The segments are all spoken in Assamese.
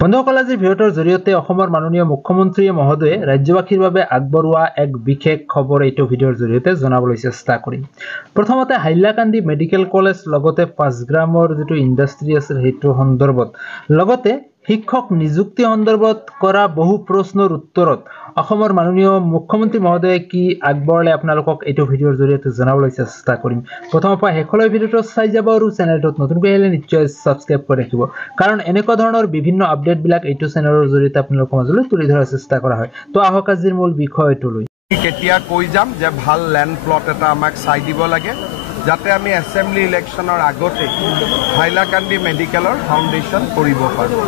বন্ধুসকল, আজিৰ ভিডিঅ'টোৰ জৰিয়তে অসমৰ মাননীয় মুখ্যমন্ত্ৰী মহোদয়ে ৰাজ্যবাসীৰ বাবে আগবঢ়োৱা এক বিশেষ খবৰ এইটো ভিডিঅ'ৰ জৰিয়তে জনাবলৈ চেষ্টা কৰিম। প্ৰথমতে হাইলাকান্দি মেডিকেল কলেজ লগতে 5 গ্ৰামৰ যিটো ইণ্ডাষ্ট্ৰী আছে সেইটো সন্দৰ্ভত লগতে শিক্ষক নিযুক্তি সন্দৰ্ভত কৰা বহু প্ৰশ্নৰ উত্তৰত অসমৰ মাননীয় মুখ্যমন্ত্ৰী মহোদয়ে কি আগবঢ়ালে আপোনালোকক এইটো ভিডিঅ'ৰ জৰিয়তে জনাবলৈ চেষ্টা কৰিম। প্ৰথমৰ পৰা শেষলৈ ভিডিঅ'টো চাই যাব আৰু চেনেলটোত নতুনকৈ আহিলে নিশ্চয় সাবস্ক্ৰাইব কৰি ৰাখিব, কাৰণ এনেকুৱা ধৰণৰ বিভিন্ন আপডেট বিলাক এইটো চেনেলৰ জৰিয়তে আপোনালোকৰ মাজলৈ তুলি ধৰাৰ চেষ্টা কৰা হয়। তো আহক আজিৰ মূল বিষয়টোলৈ। কেতিয়া কৈ যাম যে ভাল ল্যান্ড প্লট এটা আমাক চাই দিব লাগে, যাতে আমি এছেম্বলি ইলেকশ্যনৰ আগতে হাইলাকান্দি মেডিকেলৰ ফাউণ্ডেশ্যন কৰিব পাৰোঁ।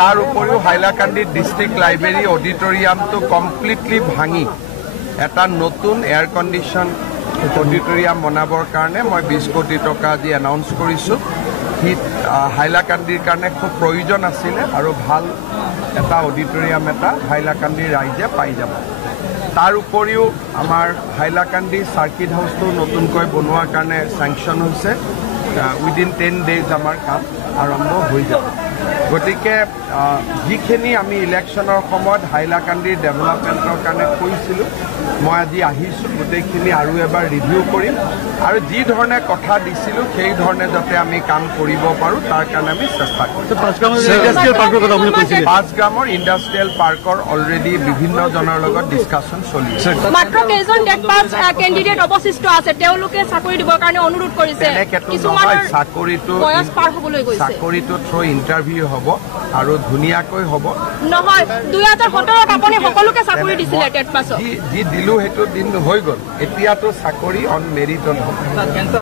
তাৰ উপৰিও হাইলাকান্দি ডিষ্ট্ৰিক্ট লাইব্ৰেৰী অডিটৰিয়ামটো কমপ্লিটলি ভাঙি এটা নতুন এয়াৰ কণ্ডিশ্যন অডিটৰিয়াম বনাবৰ কাৰণে মই 20 কোটি টকা আজি এনাউন্স কৰিছোঁ। হাইলাকান্দিৰ কাৰণে খুব প্ৰয়োজন আছিলে আৰু ভাল এটা অডিটৰিয়াম এটা হাইলাকান্দিৰ ৰাইজে পাই যাব। তাৰ উপৰিও আমাৰ হাইলাকান্দি চাৰ্কিট হাউচটো নতুনকৈ বনোৱাৰ কাৰণে চেংচন হৈছে। উইদিন 10 days আমাৰ কাম আৰম্ভ হৈ যাব। গতিকে যিখিনি আমি ইলেকশ্যনৰ সময়ত হাইলাকান্দিৰ ডেভেলপমেণ্টৰ কাৰণে কৈছিলোঁ, মই আজি আহিছোঁ গোটেইখিনি আৰু এবাৰ ৰিভিউ কৰিম আৰু যি ধৰণে কথা দিছিলোঁ সেই ধৰণে যাতে আমি কাম কৰিব পাৰোঁ তাৰ কাৰণে আমি চেষ্টা কৰিম। 5 গ্ৰামৰ ইণ্ডাষ্ট্ৰিয়েল পাৰ্কৰ অলৰেডি বিভিন্ন জনৰ লগত ডিছকাশ্যন চলি আছে। মাত্ৰ কেইজন ডেটপাছ কেণ্ডিডেট অৱশিষ্ট আছে, তেওঁলোকে চাকৰি দিবৰ কাৰণে অনুৰোধ কৰিছে। চাকৰিটো থ্ৰু ইণ্টাৰভিউ হ'ব আৰু ধুনীয়াকৈ হ'ব নহয়। 2017 আপুনি সকলোকে চাকৰি দিছিলে ডেটপাছত, যি দিলোঁ সেইটো দিন হৈ গ'ল। এতিয়াতো চাকৰি অন মেৰিটত হ'ব।